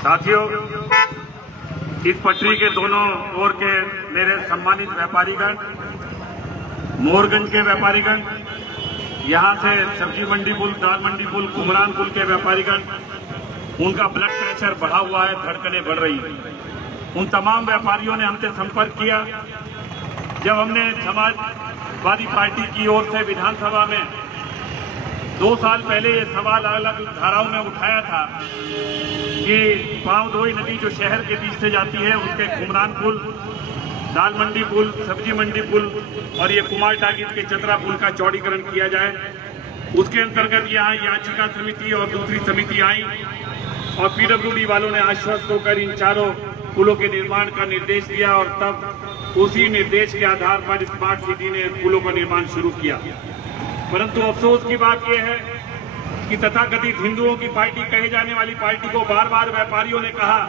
साथियों, इस पटरी के दोनों ओर के मेरे सम्मानित व्यापारीगण, मोरगंज के व्यापारीगण, यहाँ से सब्जी मंडी पुल, दाल मंडी पुल, कुमरान पुल के व्यापारीगण, उनका ब्लड प्रेशर बढ़ा हुआ है, धड़कनें बढ़ रही हैं। उन तमाम व्यापारियों ने हमसे संपर्क किया। जब हमने समाजवादी पार्टी की ओर से विधानसभा में 2 साल पहले ये सवाल अलग अलग धाराओं में उठाया था कि पांवदोई नदी जो शहर के बीच से जाती है, उसके कुमरान पुल, दाल मंडी पुल, सब्जी मंडी पुल और ये कुमार टाकिज के चतरा पुल का चौड़ीकरण किया जाए। उसके अंतर्गत यहाँ याचिका समिति और दूसरी समिति आई और पीडब्ल्यूडी वालों ने आश्वस्त होकर इन चारों पुलों के निर्माण का निर्देश दिया और तब उसी निर्देश के आधार पर स्मार्ट सिटी ने पुलों का निर्माण शुरू किया। परंतु अफसोस की बात यह है कि तथाकथित हिंदुओं की पार्टी कहे जाने वाली पार्टी को बार बार व्यापारियों ने कहा,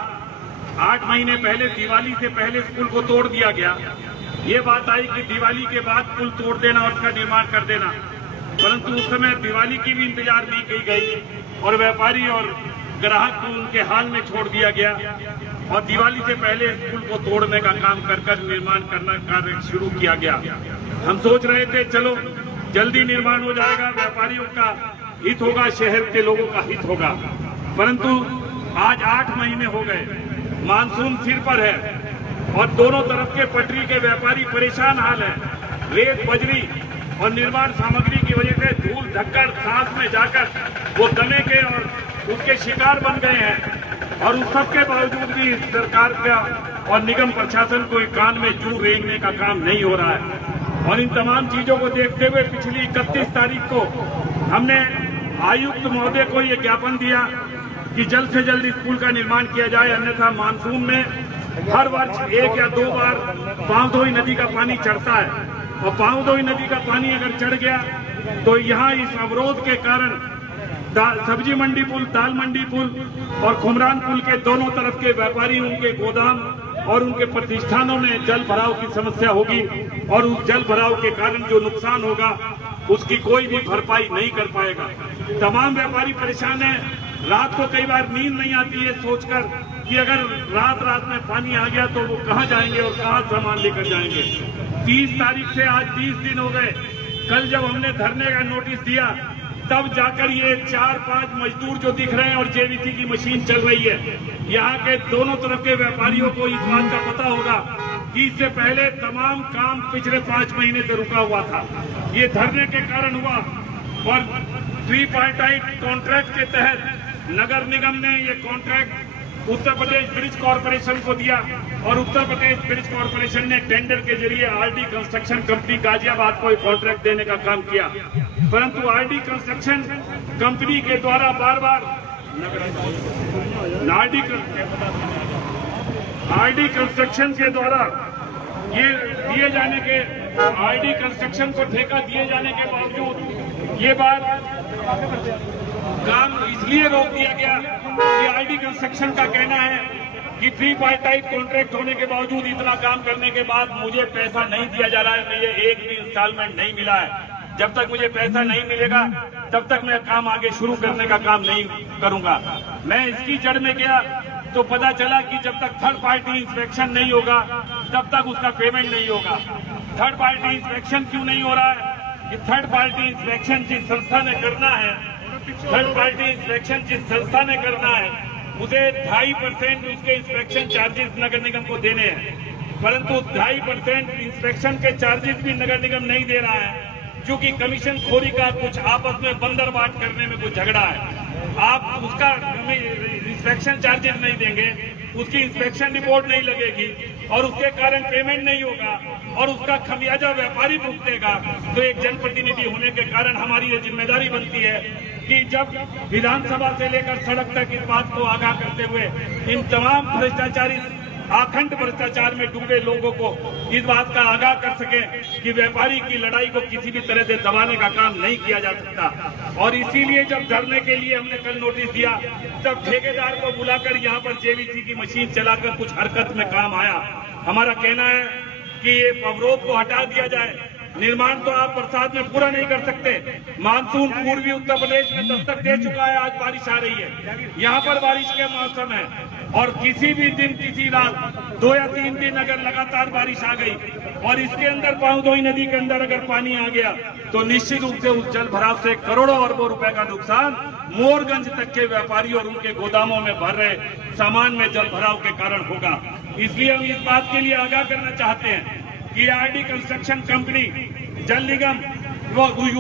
8 महीने पहले दिवाली से पहले इस पुल को तोड़ दिया गया। ये बात आई कि दिवाली के बाद पुल तोड़ देना और उसका निर्माण कर देना, परंतु उस समय दिवाली की भी इंतजार नहीं की गई और व्यापारी और ग्राहक को उनके हाल में छोड़ दिया गया और दिवाली से पहले इस पुल को तोड़ने का काम कर निर्माण करना कार्य शुरू किया गया। हम सोच रहे थे चलो जल्दी निर्माण हो जाएगा, व्यापारियों का हित होगा, शहर के लोगों का हित होगा, परंतु आज 8 महीने हो गए, मानसून सिर पर है और दोनों तरफ के पटरी के व्यापारी परेशान हाल है। रेत, बजरी और निर्माण सामग्री की वजह से धूल धक्कड़ सांस में जाकर वो दमे के और उसके शिकार बन गए हैं और उस सबके बावजूद भी सरकार का और निगम प्रशासन को कान में जू रेंगने का काम नहीं हो रहा है। और इन तमाम चीजों को देखते हुए पिछली 31 तारीख को हमने आयुक्त महोदय को ये ज्ञापन दिया कि जल्द से जल्द इस पुल का निर्माण किया जाए, अन्यथा मानसून में हर वर्ष 1 या 2 बार पांवदोई नदी का पानी चढ़ता है और पांवदोई नदी का पानी अगर चढ़ गया तो यहाँ इस अवरोध के कारण सब्जी मंडी पुल, दाल मंडी पुल और कुमरान पुल के दोनों तरफ के व्यापारी, उनके गोदाम और उनके प्रतिष्ठानों में जल भराव की समस्या होगी और उस जल भराव के कारण जो नुकसान होगा उसकी कोई भी भरपाई नहीं कर पाएगा। तमाम व्यापारी परेशान हैं। रात को कई बार नींद नहीं आती है सोचकर कि अगर रात में पानी आ गया तो वो कहाँ जाएंगे और कहाँ सामान लेकर जाएंगे। 30 तारीख से आज 30 दिन हो गए। कल जब हमने धरने का नोटिस दिया तब जाकर ये 4-5 मजदूर जो दिख रहे हैं और जेवीसी की मशीन चल रही है, यहाँ के दोनों तरफ के व्यापारियों को इस बात का पता होगा कि इससे पहले तमाम काम पिछले 5 महीने से रुका हुआ था। ये धरने के कारण हुआ और ट्रीपार्टाइट कॉन्ट्रैक्ट के तहत नगर निगम ने ये contract Uttar Pradesh bridge corporation को दिया और उत्तर प्रदेश ब्रिज कॉरपोरेशन ने टेंडर के जरिए आरडी कंस्ट्रक्शन कंपनी गाजियाबाद को कॉन्ट्रैक्ट देने का काम किया, परंतु आरडी कंस्ट्रक्शन कंपनी के द्वारा बार बार आरडी कंस्ट्रक्शन के द्वारा ये दिए जाने के आरडी कंस्ट्रक्शन को ठेका दिए जाने के बावजूद ये बात काम इसलिए रोक दिया गया कि आरडी कंस्ट्रक्शन का कहना है कि ट्रीपार्टाइट कॉन्ट्रैक्ट होने के बावजूद इतना काम करने के बाद मुझे पैसा नहीं दिया जा रहा है, मुझे एक भी इंस्टॉलमेंट नहीं मिला है। जब तक मुझे पैसा नहीं मिलेगा तब तक मैं काम आगे शुरू करने का काम नहीं करूंगा। मैं इसकी जड़ में गया तो पता चला कि जब तक थर्ड पार्टी इंस्पेक्शन नहीं होगा तब तक उसका पेमेंट नहीं होगा। थर्ड पार्टी इंस्पेक्शन क्यों नहीं हो रहा है कि थर्ड पार्टी इंस्पेक्शन जिस संस्था ने करना है, थर्ड पार्टी इंस्पेक्शन जिस संस्था ने करना है उसे 2.5% उसके इंस्पेक्शन चार्जेस नगर निगम को देने हैं, परंतु 2.5% इंस्पेक्शन के चार्जेस भी नगर निगम नहीं दे रहा है क्योंकि कमीशन खोरी का कुछ आपस में बंदरबाट करने में कुछ झगड़ा है। आप उसका इंस्पेक्शन चार्जेस नहीं देंगे, उसकी इंस्पेक्शन रिपोर्ट नहीं लगेगी और उसके कारण पेमेंट नहीं होगा और उसका खमियाजा व्यापारी भुगतेगा। तो एक जनप्रतिनिधि होने के कारण हमारी ये जिम्मेदारी बनती है कि जब विधानसभा से लेकर सड़क तक इस बात को आगाह करते हुए इन तमाम भ्रष्टाचारी आखंड भ्रष्टाचार में डूबे लोगों को इस बात का आगाह कर सके कि व्यापारी की लड़ाई को किसी भी तरह से दबाने का काम नहीं किया जा सकता। और इसीलिए जब धरने के लिए हमने कल नोटिस दिया तब ठेकेदार को बुलाकर यहाँ पर जेवीसी की मशीन चलाकर कुछ हरकत में काम आया। हमारा कहना है कि ये अवरोध को हटा दिया जाए निर्माण तो आप बरसात में पूरा नहीं कर सकते। मानसून पूर्वी उत्तर प्रदेश में दस्तक दे चुका है, आज बारिश आ रही है, यहाँ पर बारिश का मौसम है और किसी भी दिन किसी रात 2 या 3 दिन अगर लगातार बारिश आ गई और इसके अंदर पाउदोई नदी के अंदर अगर पानी आ गया तो निश्चित रूप से उस जल भराव से करोड़ों अरबों रुपए का नुकसान मोरगंज तक के व्यापारी और उनके गोदामों में भर रहे सामान में जल भराव के कारण होगा। इसलिए हम इस बात के लिए आगाह करना चाहते हैं कि आरडी कंस्ट्रक्शन कंपनी, जल निगम,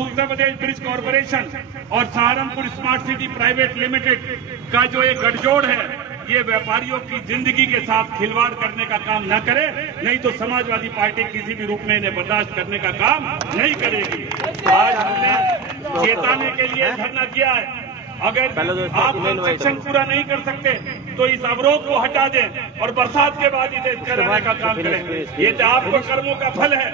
उत्तर प्रदेश ब्रिज कॉरपोरेशन और Saharanpur smart city private limited का जो एक गठजोड़ है, ये व्यापारियों की जिंदगी के साथ खिलवाड़ करने का काम न करे, नहीं तो समाजवादी पार्टी किसी भी रूप में इन्हें बर्दाश्त करने का काम नहीं करेगी। आज हमने चेताने के लिए धरना किया है, अगर आप कंस्ट्रक्शन पूरा नहीं कर सकते तो इस अवरोध को हटा दें और बरसात के बाद इसे कराने का काम करें। ये तो आपको कर्मों का फल है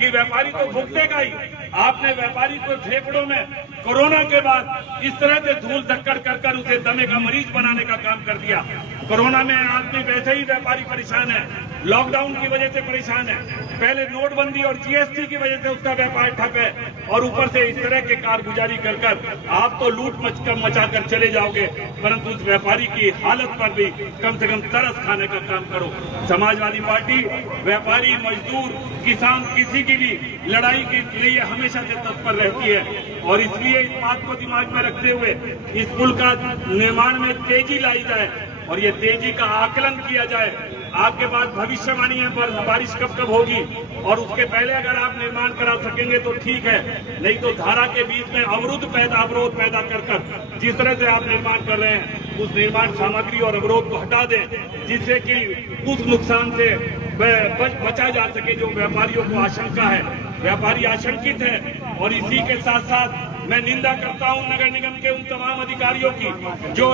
कि व्यापारी तो भुगतेगा ही। आपने व्यापारी को फेफड़ों में कोरोना के बाद इस तरह से धूल धक्कड़ कर उसे दमे का मरीज बनाने का काम कर दिया। कोरोना में आदमी वैसे ही व्यापारी परेशान है, लॉकडाउन की वजह से परेशान है, पहले नोटबंदी और जीएसटी की वजह से उसका व्यापार ठप है और ऊपर से इस तरह के कारगुजारी कर आप तो लूट मचा कर चले जाओगे, परंतु उस व्यापारी की हालत पर भी कम से कम तरस खाने का काम करो। समाजवादी पार्टी व्यापारी, मजदूर, किसान, किसी की भी लड़ाई के लिए हमेशा से तत्पर रहती है और इसलिए इस बात को दिमाग में रखते हुए इस पुल का निर्माण में तेजी लाई जाए और ये तेजी का आकलन किया जाए। आपके पास भविष्यवाणी है पर बारिश कब कब होगी और उसके पहले अगर आप निर्माण करा सकेंगे तो ठीक है, नहीं तो धारा के बीच में अवरोध पैदा कर जिस तरह से आप निर्माण कर रहे हैं उस निर्माण सामग्री और अवरोध को हटा दें, जिससे कि उस नुकसान से बचा जा सके जो व्यापारियों को आशंका है। व्यापारी आशंकित है और इसी के साथ साथ मैं निंदा करता हूं नगर निगम के उन तमाम अधिकारियों की जो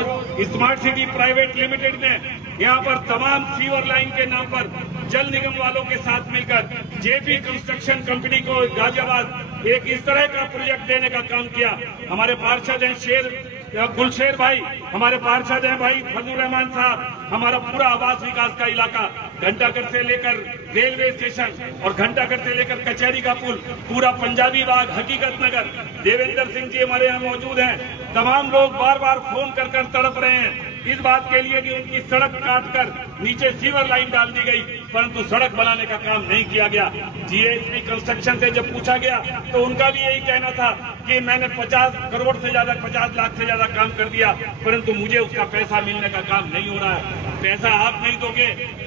स्मार्ट सिटी प्राइवेट लिमिटेड ने यहां पर तमाम सीवर लाइन के नाम पर जल निगम वालों के साथ मिलकर जेपी कंस्ट्रक्शन कंपनी को गाजियाबाद एक इस तरह का प्रोजेक्ट देने का काम किया। हमारे पार्षद हैं गुलशेर भाई, हमारे पार्षद हैं भाई फजलुर रहमान साहब, हमारा पूरा आवास विकास का इलाका घंटाघर से लेकर रेलवे स्टेशन और घंटाघर से लेकर कचहरी का पुल, पूरा पंजाबी बाग, हकीकत नगर, देवेंद्र सिंह जी हमारे यहाँ मौजूद हैं। तमाम लोग बार बार फोन कर तड़प रहे हैं इस बात के लिए कि उनकी सड़क काटकर नीचे सीवर लाइन डाल दी गई, परंतु सड़क बनाने का काम नहीं किया गया। जीएसपी कंस्ट्रक्शन से जब पूछा गया तो उनका भी यही कहना था कि मैंने 50 करोड़ से ज्यादा, 50 लाख से ज्यादा काम कर दिया, परंतु मुझे उसका पैसा मिलने का काम नहीं हो रहा है। पैसा आप नहीं दोगे,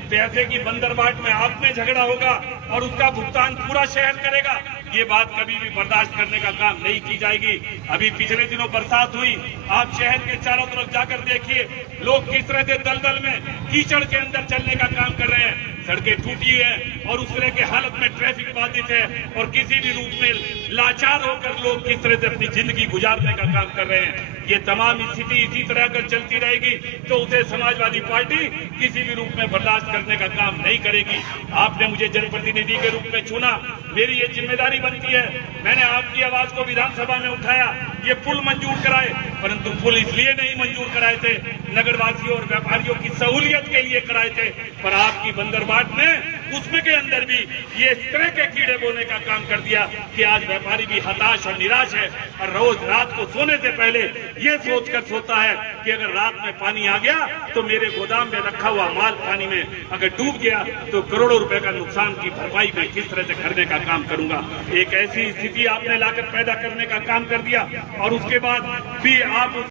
पैसे की बंदरबाट में आप में झगड़ा होगा और उसका भुगतान पूरा शहर करेगा। ये बात कभी भी बर्दाश्त करने का काम नहीं की जाएगी। अभी पिछले दिनों बरसात हुई, आप शहर के चारों तरफ जाकर देखिए लोग किस तरह से दलदल में कीचड़ के अंदर चलने का काम कर रहे हैं। सड़कें टूटी है और उस तरह के हालत में ट्रैफिक बाधित है और किसी भी रूप में लाचार होकर लोग किस तरह से अपनी जिंदगी गुजारने का काम कर रहे हैं। ये तमाम स्थिति इसी तरह अगर चलती रहेगी तो उसे समाजवादी पार्टी किसी भी रूप में बर्दाश्त करने का काम नहीं करेगी। आपने मुझे जनप्रतिनिधि के रूप में चुना, मेरी ये जिम्मेदारी बनती है। मैंने आपकी आवाज को विधानसभा में उठाया, ये पुल मंजूर कराए, परंतु पुल इसलिए नहीं मंजूर कराए थे, नगरवासियों और व्यापारियों की सहूलियत के लिए कराए थे, पर आपकी बंदरबाट ने उसमें के अंदर भी ये इस तरह के कीड़े बोने का काम कर दिया कि आज व्यापारी भी हताश और निराश है और रोज रात को सोने से पहले ये सोचकर सोता है कि अगर रात में पानी आ गया तो मेरे गोदाम में रखा हुआ माल पानी में अगर डूब गया तो करोड़ों रुपए का नुकसान की भरपाई मैं किस तरह से करने का काम करूंगा। एक ऐसी स्थिति आपने लाकर पैदा करने का काम कर दिया और उसके बाद भी आप